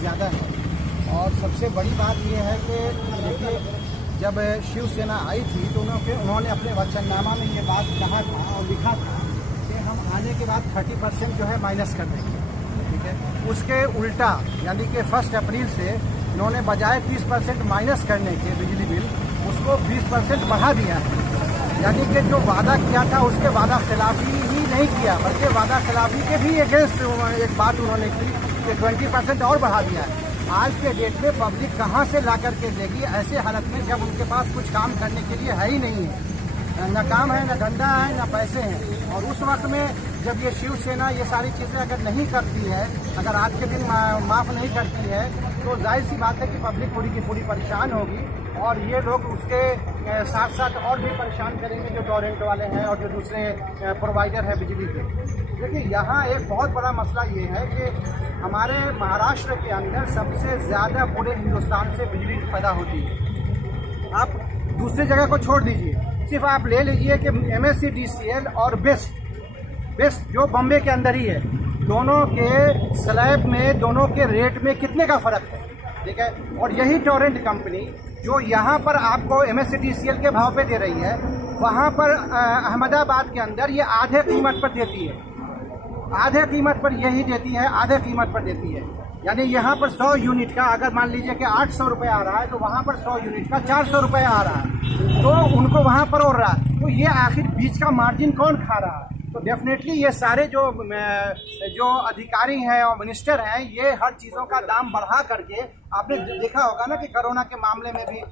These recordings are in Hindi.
ज़्यादा है। और सबसे बड़ी बात ये है कि देखिए, जब शिवसेना आई थी तो उन्होंने अपने वचननामा में ये बात कहा था और लिखा था कि हम आने के बाद 30% जो है माइनस कर देंगे, ठीक है। उसके उल्टा यानी कि 1 अप्रैल से इन्होंने बजाय 30% माइनस करने के बिजली बिल उसको 20% बढ़ा दिया है। यानी कि जो वादा किया था उसके वादा खिलाफी ही नहीं किया, बल्कि वादा खिलाफी के भी अगेंस्ट एक बात उन्होंने की कि 20% और बढ़ा दिया है। आज के डेट में पब्लिक कहाँ से ला करके देगी ऐसे हालत में, जब उनके पास कुछ काम करने के लिए है ही नहीं है, न काम है, न धंधा है, न पैसे हैं। और उस वक्त में जब ये शिवसेना ये सारी चीज़ें अगर नहीं करती है, अगर आज के दिन माफ़ नहीं करती है, तो जाहिर सी बात है कि पब्लिक पूरी की पूरी परेशान होगी। और ये लोग उसके साथ साथ और भी परेशान करेंगे जो टोरेंट वाले हैं और जो दूसरे प्रोवाइडर हैं बिजली के। देखिए, यहाँ एक बहुत बड़ा मसला ये है कि हमारे महाराष्ट्र के अंदर सबसे ज़्यादा पूरे हिंदुस्तान से बिजली पैदा होती है। आप दूसरी जगह को छोड़ दीजिए, सिर्फ आप ले लीजिए कि MSEDCL और बेस्ट जो बम्बे के अंदर ही है, दोनों के स्लैब में, दोनों के रेट में कितने का फ़र्क है, ठीक है। और यही टोरेंट कंपनी जो यहाँ पर आपको MSEDCL के भाव पे दे रही है, वहाँ पर अहमदाबाद के अंदर ये आधे कीमत पर देती है, आधे कीमत पर यही देती है, आधे कीमत पर देती है। यानी यहाँ पर 100 यूनिट का अगर मान लीजिए कि 800 रुपये आ रहा है, तो वहाँ पर 100 यूनिट का 400 रुपये आ रहा है, तो उनको वहाँ पर हो रहा है। तो ये आखिर बीच का मार्जिन कौन खा रहा है? तो डेफिनेटली ये सारे जो अधिकारी हैं और मिनिस्टर हैं, ये हर चीज़ों का दाम बढ़ा करके, आपने देखा होगा ना कि कोरोना के मामले में भी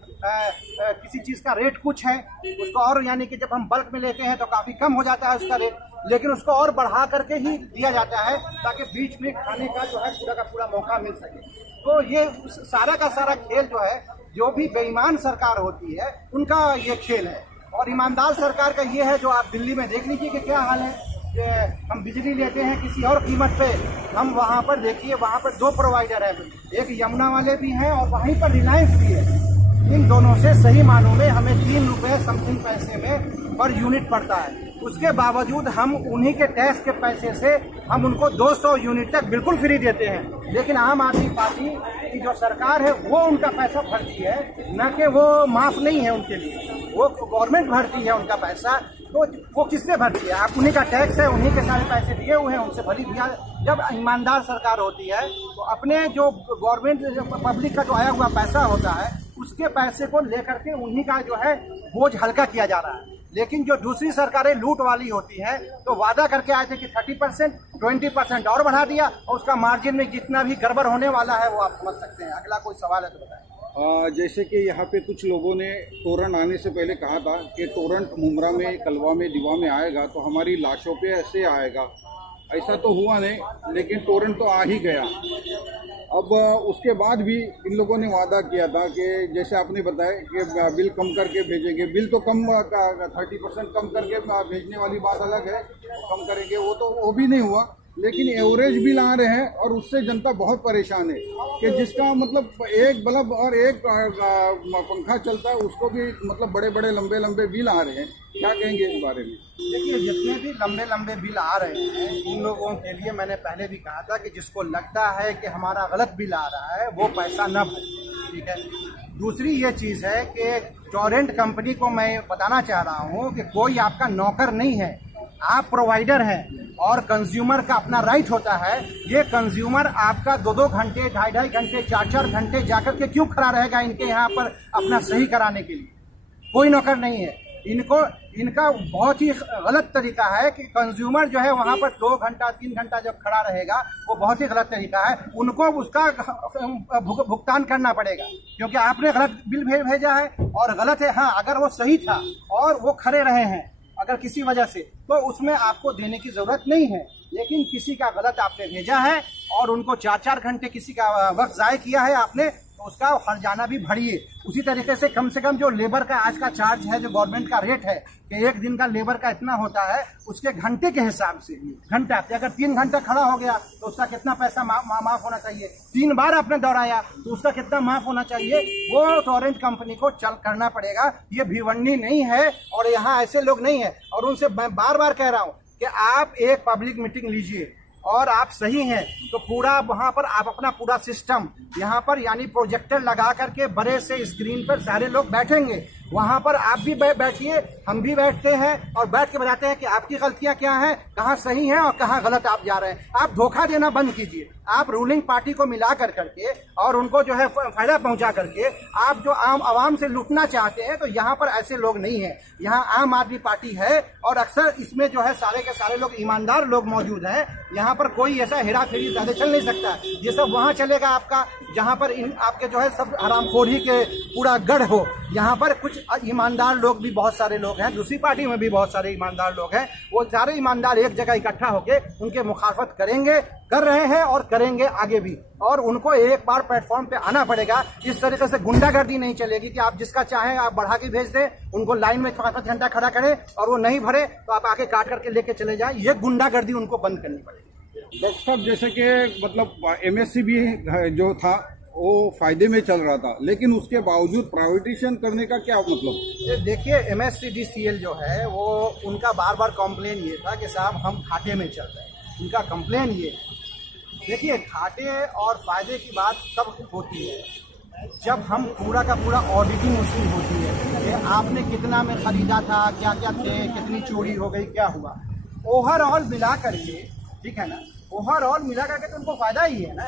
किसी चीज़ का रेट कुछ है, उसको और यानी कि जब हम बल्क में लेते हैं तो काफ़ी कम हो जाता है उसका रेट, लेकिन उसको और बढ़ा करके ही दिया जाता है ताकि बीच में खाने का जो है पूरा का पूरा मौका मिल सके। तो ये सारा का सारा खेल जो है, जो भी बेईमान सरकार होती है उनका ये खेल है। और ईमानदार सरकार का ये है, जो आप दिल्ली में देख लीजिए कि क्या हाल है कि हम बिजली लेते हैं किसी और कीमत पे, हम वहाँ पर देखिए, वहाँ पर 2 प्रोवाइडर हैं, एक यमुना वाले भी हैं और वहीं पर रिलायंस भी है। इन दोनों से सही मानों में हमें 3 रुपये समथिंग पैसे में पर यूनिट पड़ता है। उसके बावजूद हम उन्हीं के टैक्स के पैसे से हम उनको 200 यूनिट तक बिल्कुल फ्री देते हैं। लेकिन आम आदमी पार्टी की जो सरकार है वो उनका पैसा भरती है, न कि वो माफ़ नहीं है उनके लिए, वो गवर्नमेंट भरती है उनका पैसा। तो वो किससे भरती है? आप उन्हीं का टैक्स है, उन्हीं के सारे पैसे दिए हुए हैं, उनसे भरी दिया। जब ईमानदार सरकार होती है तो अपने जो गवर्नमेंट पब्लिक का जो आया हुआ पैसा होता है, उसके पैसे को लेकर के उन्हीं का जो है बोझ हल्का किया जा रहा है। लेकिन जो दूसरी सरकारें लूट वाली होती हैं, तो वादा करके आए थे कि 30%, 20% और बढ़ा दिया, और उसका मार्जिन में जितना भी गड़बड़ होने वाला है वो आप समझ सकते हैं। अगला कोई सवाल है तो बताएं। जैसे कि यहाँ पे कुछ लोगों ने टोरंट आने से पहले कहा था कि टोरंट मुमरा में, कलवा में, दीवा में आएगा तो हमारी लाशों पे ऐसे आएगा। ऐसा तो हुआ नहीं, लेकिन टोरंट तो आ ही गया। अब उसके बाद भी इन लोगों ने वादा किया था कि जैसे आपने बताया कि बिल कम करके भेजेंगे। बिल तो कम 30% कम करके भेजने वाली बात अलग है, कम करेंगे, वो भी नहीं हुआ। लेकिन एवरेज बिल आ रहे हैं और उससे जनता बहुत परेशान है कि जिसका मतलब एक बल्ब और एक पंखा चलता है, उसको भी मतलब बड़े बड़े लंबे लंबे बिल आ रहे हैं। क्या कहेंगे इस बारे में? देखिए, जितने भी लंबे लंबे बिल आ रहे हैं, इन लोगों के लिए मैंने पहले भी कहा था कि जिसको लगता है कि हमारा गलत बिल आ रहा है वो पैसा न भरे, ठीक है। दूसरी ये चीज़ है कि टोरेंट कंपनी को मैं बताना चाह रहा हूँ कि कोई आपका नौकर नहीं है, आप प्रोवाइडर हैं और कंज्यूमर का अपना राइट होता है। ये कंज्यूमर आपका 2-2 घंटे, 2.5 घंटे, 4-4 घंटे जाकर के क्यों खड़ा रहेगा इनके यहाँ पर अपना सही कराने के लिए? कोई नौकर नहीं है। इनका बहुत ही गलत तरीका है कि कंज्यूमर जो है वहाँ पर 2 घंटा 3 घंटा जब खड़ा रहेगा, वो बहुत ही गलत तरीका है। उनको उसका भुगतान करना पड़ेगा क्योंकि आपने गलत बिल भेजा है और गलत है। हाँ, अगर वो सही था और वो खड़े रहे हैं अगर किसी वजह से, तो उसमें आपको देने की ज़रूरत नहीं है। लेकिन किसी का गलत आपने भेजा है और उनको 4-4 घंटे किसी का वक्त ज़ाय किया है आपने, तो उसका हर्जाना भी भरिए। उसी तरीके से कम जो लेबर का आज का चार्ज है, जो गवर्नमेंट का रेट है कि एक दिन का लेबर का इतना होता है, उसके घंटे के हिसाब से, घंटा पे अगर 3 घंटा खड़ा हो गया तो उसका कितना पैसा माफ़ होना चाहिए? 3 बार आपने दौड़ाया तो उसका कितना माफ़ होना चाहिए? वो टोरेंट कंपनी को करना पड़ेगा। ये भिवंडी नहीं है और यहाँ ऐसे लोग नहीं है। और उनसे मैं बार बार कह रहा हूँ कि आप एक पब्लिक मीटिंग लीजिए और आप सही हैं तो पूरा वहाँ पर आप अपना पूरा सिस्टम यहाँ पर यानी प्रोजेक्टर लगा करके बड़े से स्क्रीन पर सारे लोग बैठेंगे, वहाँ पर आप भी बैठिए, हम भी बैठते हैं और बैठ के बताते हैं कि आपकी गलतियाँ क्या हैं, कहाँ सही हैं और कहाँ गलत आप जा रहे हैं। आप धोखा देना बंद कीजिए। आप रूलिंग पार्टी को मिला करके और उनको जो है फायदा पहुंचा करके आप जो आम आवाम से लूटना चाहते हैं, तो यहाँ पर ऐसे लोग नहीं हैं। यहाँ आम आदमी पार्टी है और अक्सर इसमें जो है सारे के सारे लोग ईमानदार लोग मौजूद हैं। यहाँ पर कोई ऐसा हेरा फेरी ज़्यादा चल नहीं सकता। ये सब वहाँ चलेगा आपका जहाँ पर आपके जो है सब हरामखोरी के पूरा गढ़ हो। यहाँ पर कुछ ईमानदार लोग भी बहुत सारे लोग हैं, दूसरी पार्टी में भी बहुत सारे ईमानदार लोग हैं। वो सारे ईमानदार एक जगह इकट्ठा होकर उनके मुखालफत करेंगे, कर रहे हैं और करेंगे आगे भी। और उनको एक बार प्लेटफॉर्म पे आना पड़ेगा। इस तरीके से गुंडागर्दी नहीं चलेगी कि आप जिसका चाहें आप बढ़ा के भेज दें, उनको लाइन में 5-5 घंटा खड़ा करें और वो नहीं भरे तो आप आके काट करके लेके चले जाएं। ये गुंडागर्दी उनको बंद करनी पड़ेगी। डॉक्टर साहब, जैसे कि मतलब एमएससी भी जो था वो फायदे में चल रहा था, लेकिन उसके बावजूद प्राइवेटाइजेशन करने का क्या मतलब? ये देखिए, MSCDCL जो है वो उनका बार बार कॉम्प्लेन ये था कि साहब हम घाटे में चल रहे हैं। उनका कंप्लेन ये है। देखिए, घाटे और फायदे की बात तब होती है जब हम पूरा का पूरा ऑडिटिंग उसकी होती है कि आपने कितना में खरीदा था, क्या क्या थे, कितनी चोरी हो गई, क्या हुआ। ओवरऑल मिला करके, ठीक है ना, ओवरऑल मिला करके तो उनको फायदा ही है ना।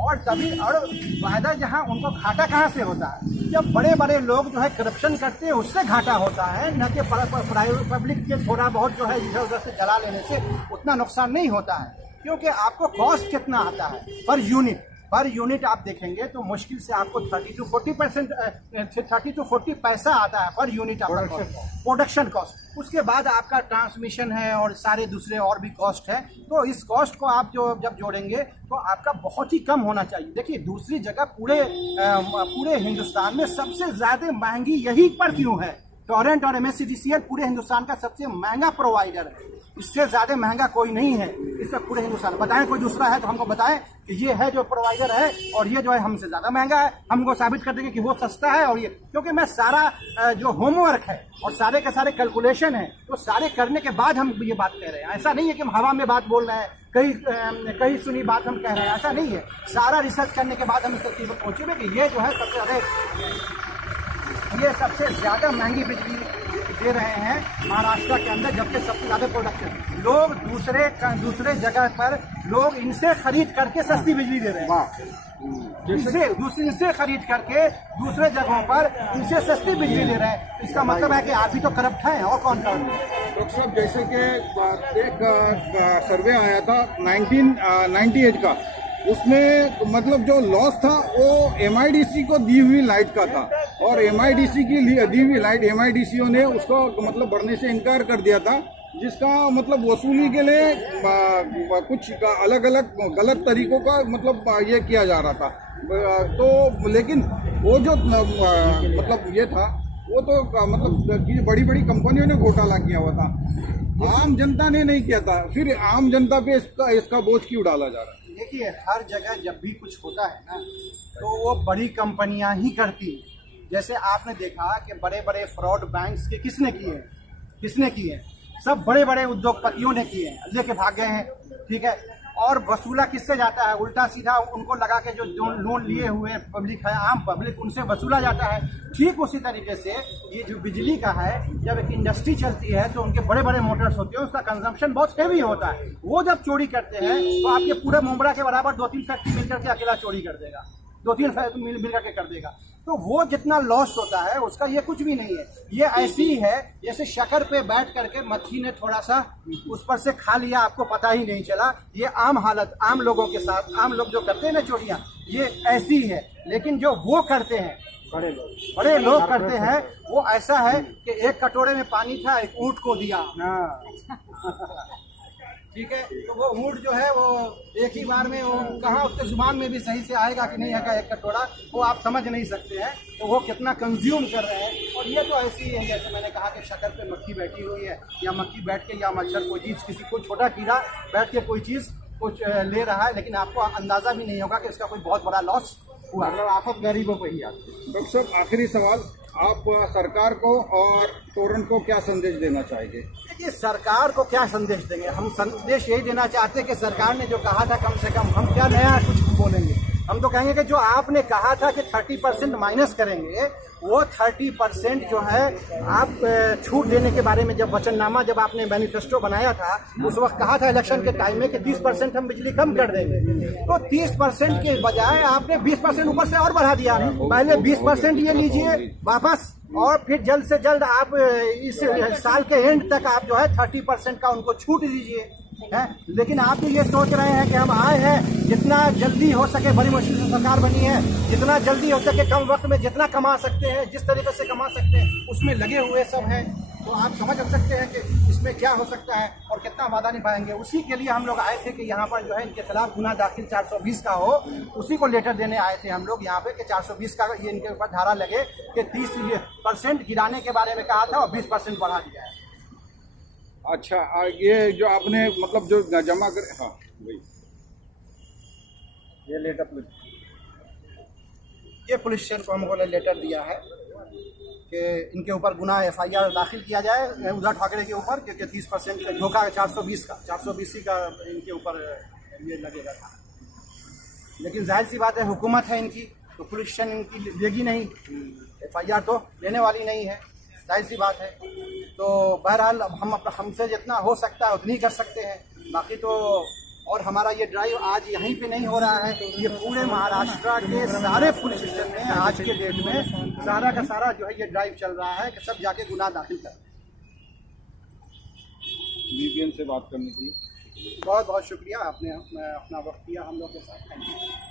और तभी और फायदा जहाँ उनको घाटा कहाँ से होता है, जब बड़े बड़े लोग जो है करप्शन करते हैं उससे घाटा होता है, न कि पब्लिक के थोड़ा बहुत जो है इधर उधर से जला लेने से उतना नुकसान नहीं होता है। क्योंकि आपको कॉस्ट कितना आता है पर यूनिट आप देखेंगे तो मुश्किल से आपको 30 to 40 पैसा आता है पर यूनिट आपका प्रोडक्शन कॉस्ट। उसके बाद आपका ट्रांसमिशन है और सारे दूसरे और भी कॉस्ट है। तो इस कॉस्ट को आप जब जोड़ेंगे तो आपका बहुत ही कम होना चाहिए। देखिए, दूसरी जगह पूरे हिंदुस्तान में सबसे ज्यादा महंगी यही पर क्यों है? टोरेंट और MSCDCL पूरे हिंदुस्तान का सबसे महंगा प्रोवाइडर है। इससे ज्यादा महंगा कोई नहीं है इसका पूरे हिंदुस्तान। बताएं कोई दूसरा है तो हमको बताएं कि ये है जो प्रोवाइडर है और ये जो है हमसे ज्यादा महंगा है। हमको साबित कर देंगे कि वो सस्ता है और ये, क्योंकि मैं सारा जो होमवर्क है और सारे के सारे कैलकुलेशन है तो सारे करने के बाद हम ये बात कह रहे हैं। ऐसा नहीं है कि हम हवा में बात बोल रहे हैं, कहीं सुनी बात हम कह रहे हैं, ऐसा नहीं है। सारा रिसर्च करने के बाद हम इस तरीके पर पहुंचे कि ये जो है सबसे ज्यादा महंगी बिजली दे रहे हैं महाराष्ट्र के अंदर, जबकि सबसे ज्यादा प्रोडक्शन लोग दूसरे जगह पर लोग इनसे खरीद करके सस्ती बिजली दे रहे हैं। इनसे खरीद करके दूसरे जगहों पर इनसे सस्ती बिजली दे रहे हैं। इसका मतलब है कि आप भी तो करप्ट हैं और कौन करप्ट है? डॉक्टर साहब, जैसे कि एक सर्वे आया था 1998 का, उसमें मतलब जो लॉस था वो MIDC को दी हुई लाइट का था और MIDC की दी हुई लाइट MIDCO ने उसको मतलब भरने से इनकार कर दिया था, जिसका मतलब वसूली के लिए कुछ अलग अलग गलत तरीकों का मतलब ये किया जा रहा था। तो लेकिन वो जो मतलब ये था वो तो मतलब बड़ी बड़ी कंपनियों ने घोटाला किया हुआ था, आम जनता ने नहीं किया था। फिर आम जनता पे इसका बोझ क्यों डाला जा रहा है? देखिए, हर जगह जब भी कुछ होता है ना तो वो बड़ी कंपनियां ही करती हैं। जैसे आपने देखा कि बड़े बड़े फ्रॉड बैंक्स के किसने किए हैं? सब बड़े बड़े उद्योगपतियों ने किए हैं, लेके भाग गए हैं, ठीक है। और वसूला किससे जाता है? उल्टा सीधा उनको लगा के जो लोन लिए हुए पब्लिक है, आम पब्लिक, उनसे वसूला जाता है। ठीक उसी तरीके से ये जो बिजली का है, जब एक इंडस्ट्री चलती है तो उनके बड़े बड़े मोटर्स होते हैं, उसका कंजम्पशन बहुत हेवी होता है। वो जब चोरी करते हैं तो आपके पूरे मुंबरा के बराबर 2-3 फैक्ट्री मिलकर के अकेला चोरी कर देगा, 2-3 फैक्ट्री मिल करके कर देगा। तो वो जितना लॉस होता है उसका ये कुछ भी नहीं है। ये ऐसी ही है जैसे शक्कर पे बैठ करके मक्खी ने थोड़ा सा उस पर से खा लिया, आपको पता ही नहीं चला। ये आम हालत आम लोगों के साथ, आम लोग जो करते हैं ना चोरियां, ये ऐसी है। लेकिन जो वो करते हैं बड़े लोग करते हैं, वो ऐसा है कि एक कटोरे में पानी था, एक ऊंट को दिया, ठीक है। तो वो ऊंट जो है वो एक ही बार में वो कहाँ उसके जुबान में भी सही से आएगा कि नहीं आएगा एक कटोरा, वो आप समझ नहीं सकते हैं। तो वो कितना कंज्यूम कर रहे हैं। और ये तो ऐसी ही है जैसे मैंने कहा कि शक्कर पे मक्खी बैठी हुई है, या मक्खी बैठ के, या मच्छर कोई चीज़, किसी को छोटा कीड़ा बैठ के कोई चीज़ कुछ ले रहा है, लेकिन आपको अंदाज़ा भी नहीं होगा कि इसका कोई बहुत बड़ा लॉस हुआ। मतलब आफत गरीबों को ही आती है। डॉक्टर साहब, आखिरी सवाल, आप सरकार को और तोरण को क्या संदेश देना चाहेंगे? देखिए, सरकार को क्या संदेश देंगे? हम संदेश यही देना चाहते हैं कि सरकार ने जो कहा था, कम से कम हम क्या नया कुछ बोलेंगे। हम तो कहेंगे कि जो आपने कहा था कि 30% माइनस करेंगे, वो 30% जो है आप छूट देने के बारे में जब वचननामा, जब आपने मैनिफेस्टो बनाया था, उस वक्त कहा था इलेक्शन के टाइम में कि 30% हम बिजली कम कर देंगे। तो 30% के बजाय आपने 20% ऊपर से और बढ़ा दिया। पहले 20% ये लीजिए वापस, और फिर जल्द से जल्द आप इस साल के एंड तक आप जो है 30% का उनको छूट दीजिए है। लेकिन आप ये सोच रहे हैं कि हम आए हैं, जितना जल्दी हो सके, बड़ी मुश्किल से सरकार बनी है, जितना जल्दी हो सके कम वक्त में जितना कमा सकते हैं, जिस तरीके से कमा सकते हैं, उसमें लगे हुए सब हैं। तो आप समझ सकते हैं कि इसमें क्या हो सकता है और कितना वादा निभाएंगे। उसी के लिए हम लोग आए थे कि यहाँ पर जो है इनके खिलाफ गुना दाखिल 420 का हो, उसी को लेटर देने आए थे हम लोग यहाँ पे कि 420 का ये इनके ऊपर धारा लगे कि 30% गिराने के बारे में कहा था और 20% बढ़ा दिया है। अच्छा, ये जो आपने मतलब जो जमा कर, हाँ वही ये लेटर, ये पुलिस स्टेशन को हमको लेटर दिया है कि इनके ऊपर गुना FIR दाखिल किया जाए उद्धव ठाकरे के ऊपर, क्योंकि 30% धोखा 420 का इनके ऊपर ये लगेगा था। लेकिन जाहिर सी बात है, हुकूमत है इनकी, तो पुलिस स्टेशन इनकी लेगी नहीं, FIR तो लेने वाली नहीं है, जाहिर सी बात है। तो बहरहाल हम हमसे जितना हो सकता है उतनी कर सकते हैं, बाकी तो। और हमारा ये ड्राइव आज यहीं पे नहीं हो रहा है, ये पूरे महाराष्ट्र के सारे पुलिस स्टेशन में आज के डेट में सारा का सारा जो है ये ड्राइव चल रहा है कि सब जाके गुनाह दाखिल करें। VPN से बात करने के लिए बहुत बहुत शुक्रिया, आपने अपना वक्त दिया हम लोग के साथ। Thank you.